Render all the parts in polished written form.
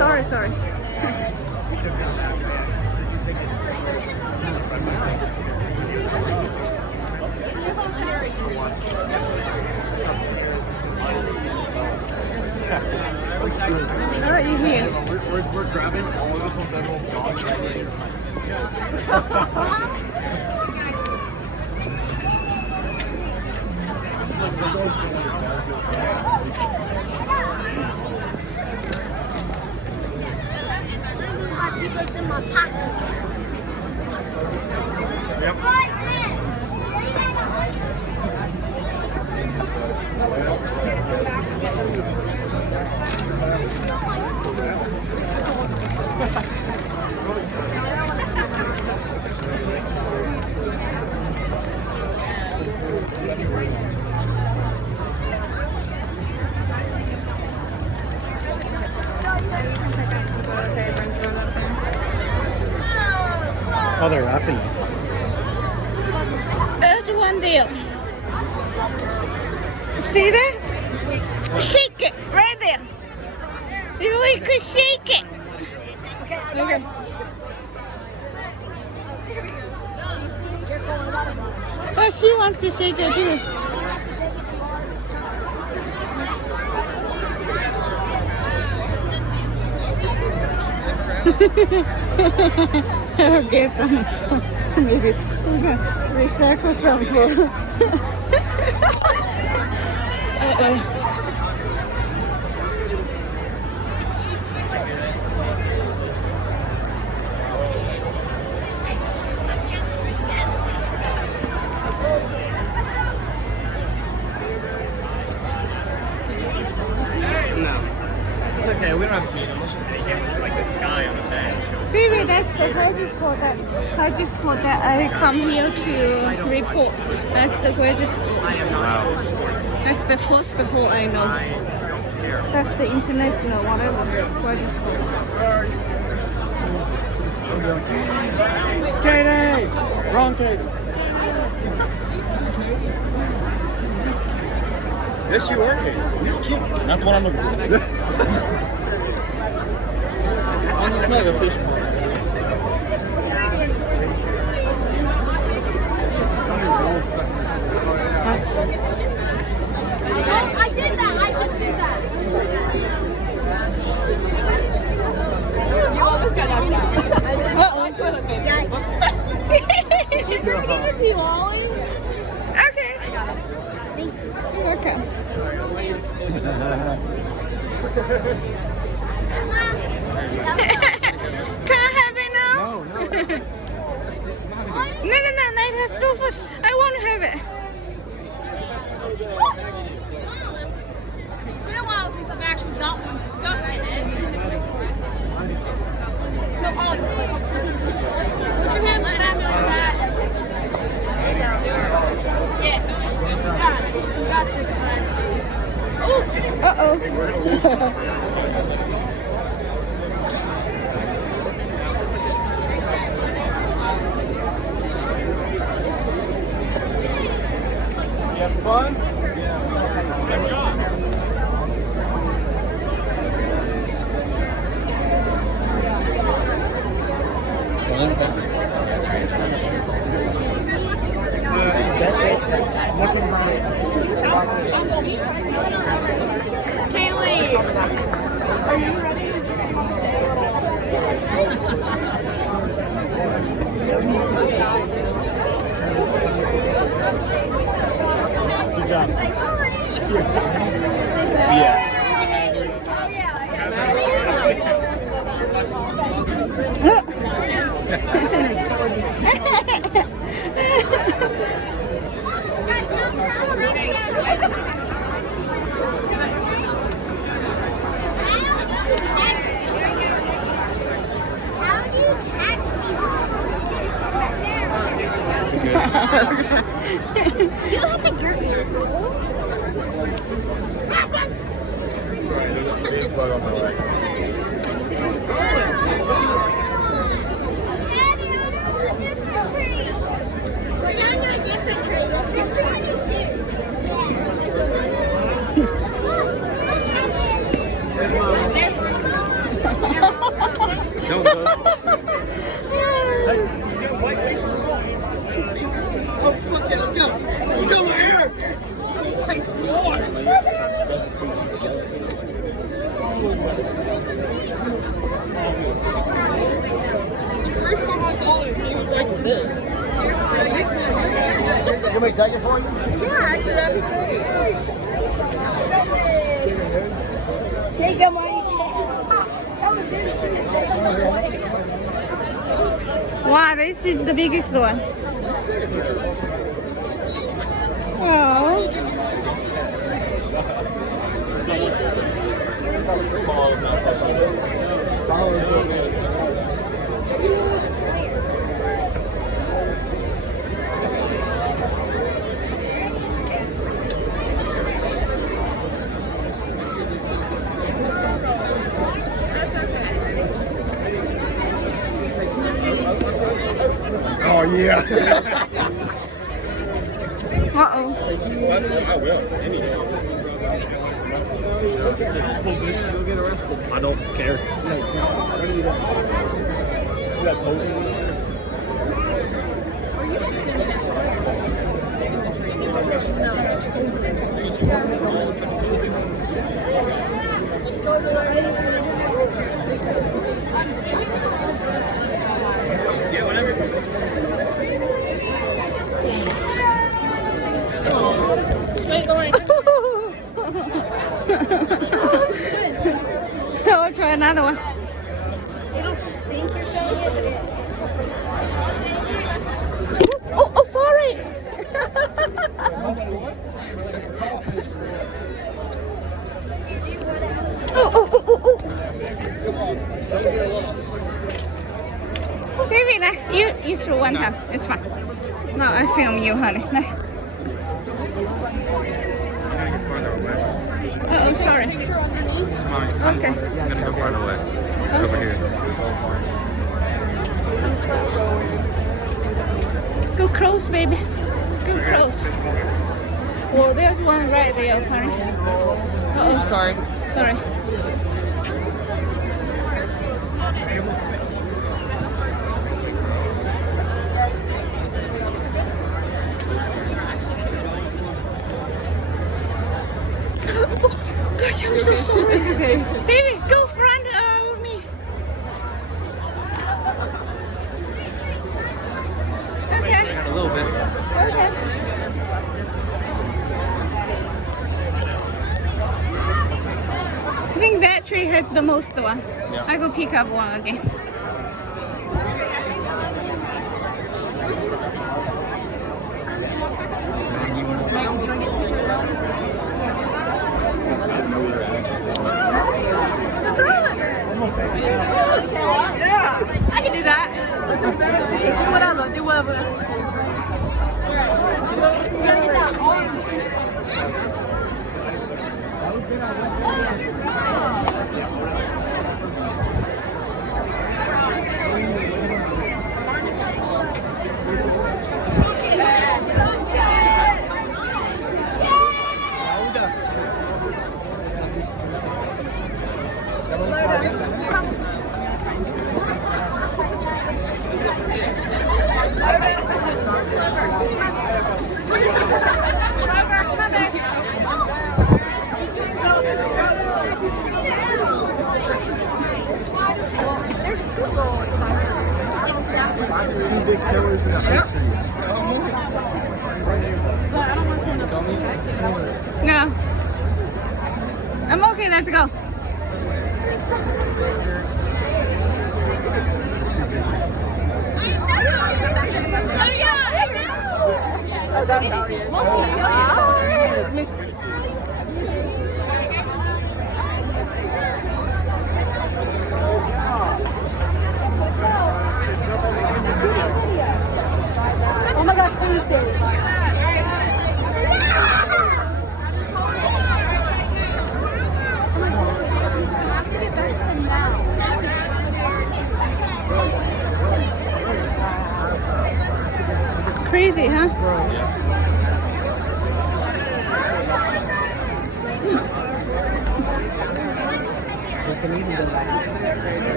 Oh, sorry. Alright, you here. We're grabbing all of this once everyone's gone. Oh, they're wrapping it. There's one deal. See that? Shake it right there. We could shake it. Okay. But she wants to shake it too. Okay, some maybe we can recycle some for. No. It's okay, we don't have to meet him. Let's just make him like this guy on the bench. See, that's the graduate school that I come here to report. That's the graduate school. I am not into sports. That's the first school I know. I don't care. That's the international whatever graduate school. Katie! Wrong Katie. Yes, you are Katie. You're cute. That's what I'm looking for. What's the smell of a fish? I did that. I just did that. You almost got knocked out. On toilet paper. She's going to give it to you, Ollie. Okay. Okay. Can I have it now? No. Let us do first. I want to have it. It's been a while since I've actually got one stuck in it. No, Ollie. Put your hand behind that. Yeah. Got it. Got this one. Uh-oh. You have fun? Kaylee, are you ready? Good job. Yeah. Don't go. Oh, fuck yeah, let's go. Let's go right here. The first time I saw him, he was like this. You want me to take it for you? Yeah, actually, that'd be great. Take them while you can. Wow, this is the biggest one. Oh. Oh, yeah. Uh-oh. I will. You'll get arrested. I don't care. See that token? Yeah, whatever. I'll try another one. It'll stink or something, but it's... Oh, sorry. oh. Baby, you throw one time. It's fine. No, I film you, honey. No. Gotta get farther away. Oh, sorry. Come on. Okay. I'm gonna go farther away. Over here. Go close, baby. Go close. Well, there's one right there, honey. Oh, Sorry. sorry. Gosh, I'm so sorry. It's okay. Baby, go front with me. Okay. A little bit. Okay. I think that tree has the most one. Yeah. I go pick up one again. Yeah, I can do that. Do whatever, do whatever. You gotta get that on. Two big pillars and a house trees. No. I'm okay, let's go. Oh yeah, I know. Oh, that's how it is. Oh my gosh, please say Crazy, huh?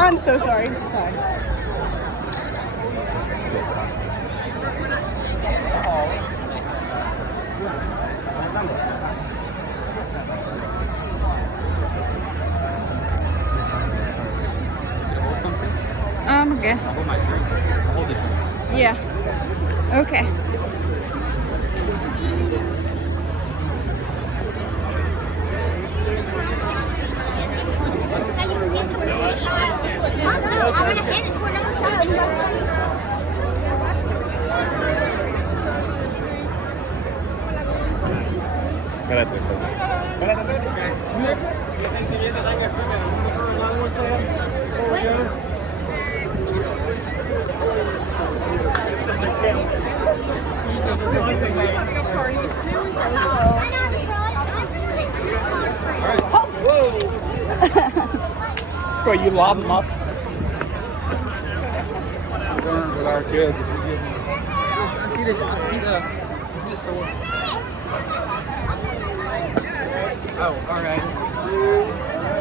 I'm so sorry. Sorry. Okay. I'll hold my drink. I'll hold the drinks. Yeah. Okay. Bro, you lob them up. Learn with our kids. I see the. Oh, all right.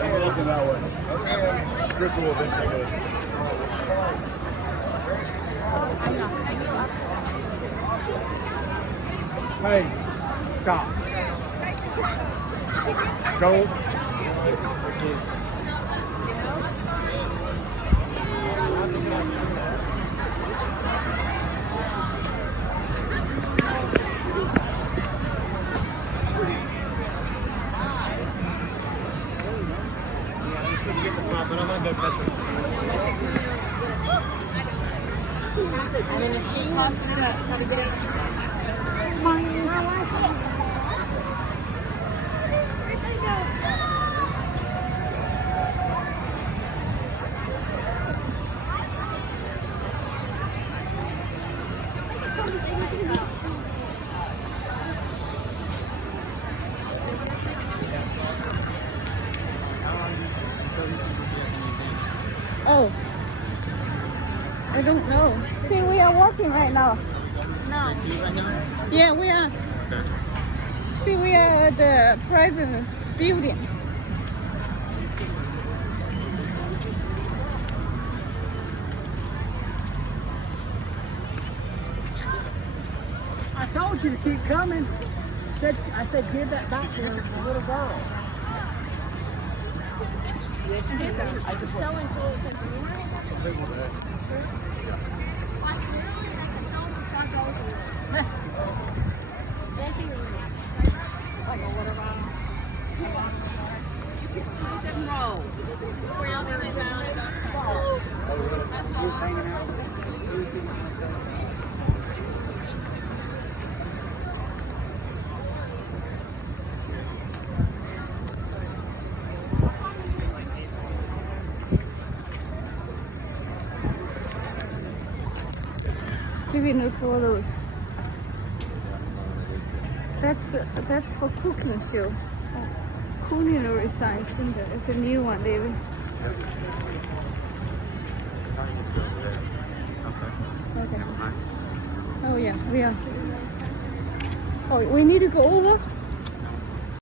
I'm looking that way. Okay. Chris will eventually go. Hey, stop. Go. Oh, I don't know. See, we are walking right now. No. Yeah, we are. See, we are at the President's building. I told you to keep coming. I said, give that back to the little girl. Selling toilet Maybe no photos. That's for cooking show. Culinary Science Center. It's a new one, David. Okay. Oh yeah, we are. Oh, we need to go over.